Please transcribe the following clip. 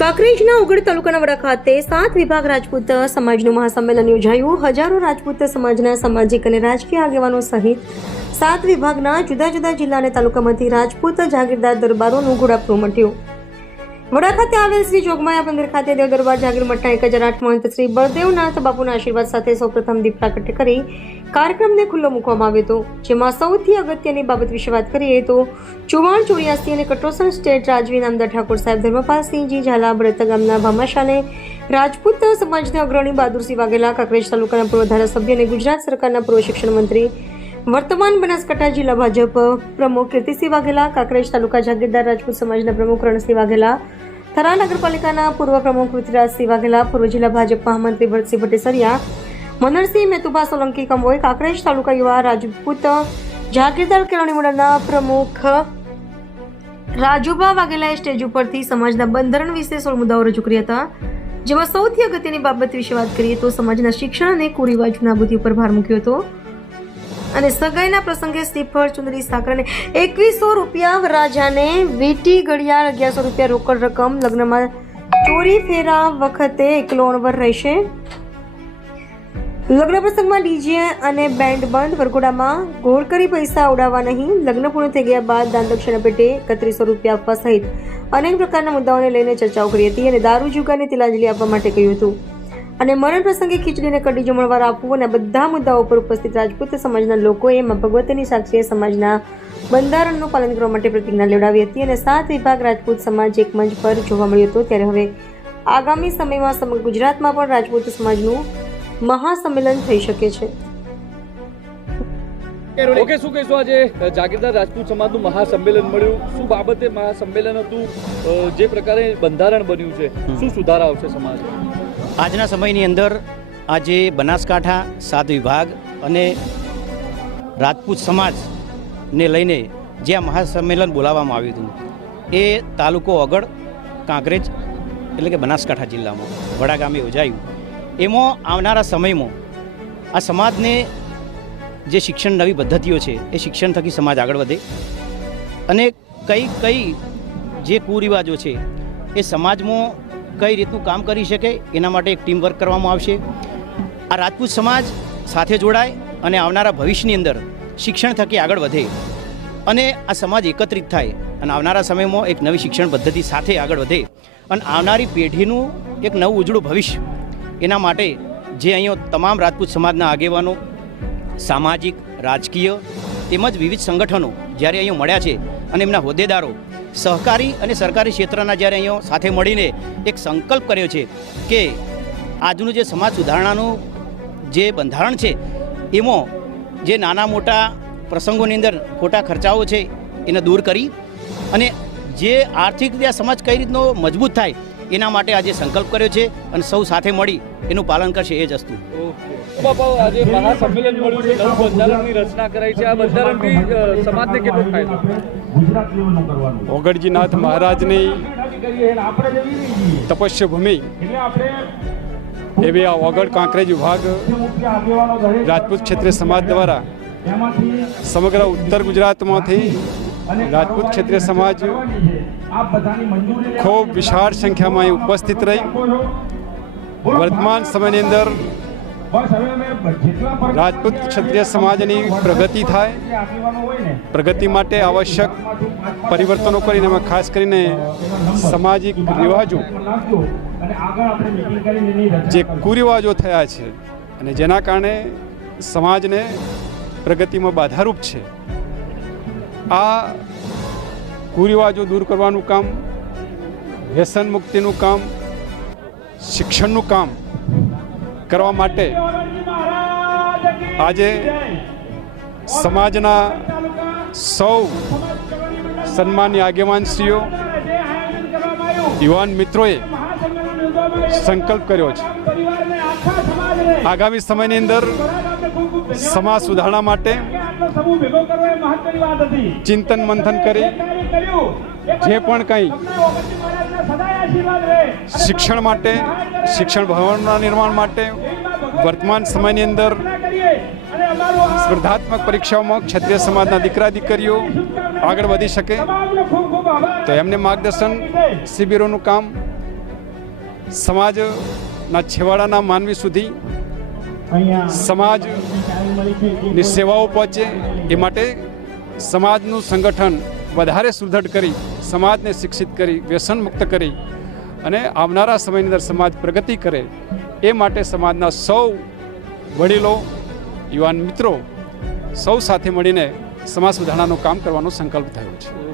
કાંકરેજના ઉગડ તાલુકાના વડા ખાતે સાત વિભાગ રાજપૂત સમાજનું મહાસંમેલન યોજાયું. હજારો રાજપૂત સમાજના સામાજિક અને રાજકીય આગેવાનો સહિત સાત વિભાગના જુદા જુદા જિલ્લા અને તાલુકામાંથી રાજપૂત જાગીરદાર દરબારોનું ઘોડાપુર મટ્યું. વડા ખાતે આવેલ શ્રી જોગમાયા મંદિર ખાતે દેવ દરબાર જાગીર મઠના એક હજાર આઠ મહંત શ્રી બળદેવનાથ બાપુના આશીર્વાદ સાથે સૌપ્રથમ દીપ પ્રાગટ્ય કરી કાર્યક્રમને ખુલ્લો મૂકવામાં આવ્યો હતો. જેમાં સૌથી અગત્યની બાબત વિશે વાત કરીએ તો ચુવાણ ચોર્યાસી અને કટોસણ સ્ટેટ રાજવી નામદાર ઠાકોર સાહેબ ધર્મપાલસિંહજી ઝાલા બ્રત ગામના ભામાશાને રાજપૂત સમાજના અગ્રણી બહાદુરસિંહ વાઘેલા કાંકરેજ તાલુકાના પૂર્વ ધારાસભ્ય અને ગુજરાત સરકારના પૂર્વ શિક્ષણ મંત્રી વર્તમાન બનાસકાંઠા જિલ્લા ભાજપ પ્રમુખ કીર્તિસિંહ વાઘેલા કાંકરેજ તાલુકા જાગીરદાર રાજપૂત સમાજના પ્રમુખ રણસિંહ વાઘેલા થરા નગરપાલિકાના પૂર્વ પ્રમુખ પૃથ્વીરાજસિંહ વાઘેલા પૂર્વ જિલ્લા ભાજપ મહામંત્રી ભરતસિંહ ભટ્ટેસરિયા મનરસિંહ મેતુભા સોલંકી કંબોએ કાંકરેજ તાલુકા યુવા રાજપૂત જાગીરદાર કેળવણી મંડળના પ્રમુખ રાજુભા વાઘેલાએ સ્ટેજ ઉપરથી સમાજના બંધારણ વિશે સોળ મુદ્દાઓ રજૂ કર્યા હતા. જેમાં સૌથી અગત્યની બાબત વિશે વાત કરીએ તો સમાજના શિક્ષણ અને કુરિવાજ નાબૂદી ઉપર ભાર મૂક્યો હતો. અને સગાઈના પ્રસંગે શ્રીફળ, ચુંદરી સાકરને એકવીસો રૂપિયા રાજાને વીટી ઘડિયાળ, અગિયારસો રૂપિયા રોકડ રકમ. લગ્નમાં ચોરી ફેરા વખતે એકલો અણવર રહેશે. લગ્ન પ્રસંગમાં ડીજે અને બેન્ડ બંધ. વરઘોડામાં ગોળ કરી પૈસા ઉડાવવા નહીં. લગ્ન પૂર્ણ થઈ ગયા બાદ દાન દક્ષિણા પેટે એકત્રીસો રૂપિયા આપવા સહિત અનેક પ્રકારના મુદ્દાઓને લઈને ચર્ચાઓ કરી હતી અને દારૂ જુગાને તિલાંજલિ આપવા માટે કહ્યું હતું. અને મરણ પ્રસંગે ખીચડીને કડી જમણવાર આપવું અને બધા મુદ્દાઓ પર ઉપસ્થિત રાજપૂત સમાજના લોકોએ માં ભગવતીની સાક્ષીએ સમાજના બંધારણનું પાલન કરવા માટે પ્રતિજ્ઞા લેવડાવી હતી અને સાત વિભાગ રાજપૂત સમાજ એક મંચ પર જોવા મળ્યો હતો. ત્યારે હવે આગામી સમયમાં સમગ્ર ગુજરાતમાં પણ રાજપૂત સમાજનું મહાસંમેલન થઈ શકે છે. ઓકે શું કહીશું આજે? જાગીરદાર રાજપૂત સમાજનું મહાસંમેલન મળ્યું. શું બાબતે મહાસંમેલન હતું? જે પ્રકારે બંધારણ બન્યું છે. શું સુધારા આવશે સમાજ આજના સમયની અંદર આજે બનાસકાંઠા સાત વિભાગ અને રાજપૂત સમાજને લઈને જે આ મહાસંમેલન બોલાવવામાં આવ્યું હતું, એ તાલુકો આગળ કાંકરેજ એટલે કે બનાસકાંઠા જિલ્લામાં, વડા ગામે યોજાયું. એમાં આવનારા સમયમાં આ સમાજને જે શિક્ષણ નવી પદ્ધતિઓ છે, એ શિક્ષણ થકી સમાજ આગળ વધે અને કઈ કઈ જે કુરિવાજો છે, એ સમાજમાં કઈ રીતનું કામ કરી શકે એના માટે એક ટીમ વર્ક કરવામાં આવશે. આ રાજપૂત સમાજ સાથે જોડાય અને આવનારા ભવિષ્યની અંદર શિક્ષણ થકી આગળ વધે અને આ સમાજ એકત્રિત થાય અને આવનારા સમયમાં એક નવી શિક્ષણ પદ્ધતિ સાથે આગળ વધે અને આવનારી પેઢીનું એક નવું ઉજળું ભવિષ્ય એના માટે જે અહીંયા તમામ રાજપૂત સમાજના આગેવાનો, સામાજિક, રાજકીય તેમજ વિવિધ સંગઠનો જ્યારે અહીંયા મળ્યા છે અને એમના હોદ્દેદારો સહકારી અને સરકારી ક્ષેત્રના જ્યારે અહીંયા સાથે મળીને એક સંકલ્પ કર્યો છે કે આજનું જે સમાજ સુધારણાનું જે બંધારણ છે, એમાં જે નાના મોટા પ્રસંગોની અંદર ખોટા ખર્ચાઓ છે એને દૂર કરી અને જે આર્થિક રીતે સમાજ કઈ રીતનો મજબૂત થાય એના માટે આજે સંકલ્પ કર્યો છે અને સૌ સાથે મળી એનું પાલન કરશે એ જ વસ્તુ. આજે મહાસંમેલન મળ્યું છે નવું બંધારણની રચના કરાઈ છે. આ બંધારણથી સમાજને કેટલો ફાયદો? ઓગળજીનાથ મહારાજની તપસ્ય ભૂમિ એવી આ ઓગળ કાંકરેજ વિભાગ રાજપૂત ક્ષેત્રીય સમાજ દ્વારા સમગ્ર ઉત્તર ગુજરાતમાંથી રાજપૂત ક્ષત્રિય સમાજ ખૂબ વિશાળ સંખ્યામાં અહીં ઉપસ્થિત રહી. વર્તમાન સમયની અંદર રાજપૂત ક્ષત્રિય સમાજની પ્રગતિ થાય પ્રગતિ માટે આવશ્યક પરિવર્તનો કરીને અમે ખાસ કરીને સામાજિક રિવાજો જે કુરિવાજો થયા છે અને જેના કારણે સમાજને પ્રગતિમાં બાધારૂપ છે. આ કુરિવાજો દૂર કરવાનું કામ, વ્યસન મુક્તિનું કામ, શિક્ષણનું કામ કરવા માટે આજે સમાજના સૌ સન્માનની આગેવાનશ્રીઓ, યુવાન મિત્રોએ સંકલ્પ કર્યો છે. આગામી સમયની અંદર સમાજ સુધારણા માટે ચિંતન મંથન કરી. જે પણ કંઈ શિક્ષણ માટે શિક્ષણ ભવનના નિર્માણ માટે વર્તમાન સમયની અંદર સ્પર્ધાત્મક પરીક્ષાઓમાં ક્ષત્રિય સમાજના દીકરા દીકરીઓ આગળ વધી શકે. તો એમને માર્ગદર્શન શિબિરોનું કામ સમાજના છેવાડાના માનવી સુધી સમાજની સેવાઓ પહોંચે એ માટે સમાજનું સંગઠન વધારે સુદૃઢ કરી, સમાજને શિક્ષિત કરી, વ્યસન મુક્ત કરી અને આવનારા સમયની અંદર સમાજ પ્રગતિ કરે એ માટે સમાજના સૌ વડીલો, યુવાન મિત્રો સૌ સાથે મળીને સમાજ સુધારણાનું કામ કરવાનો સંકલ્પ થયો છે.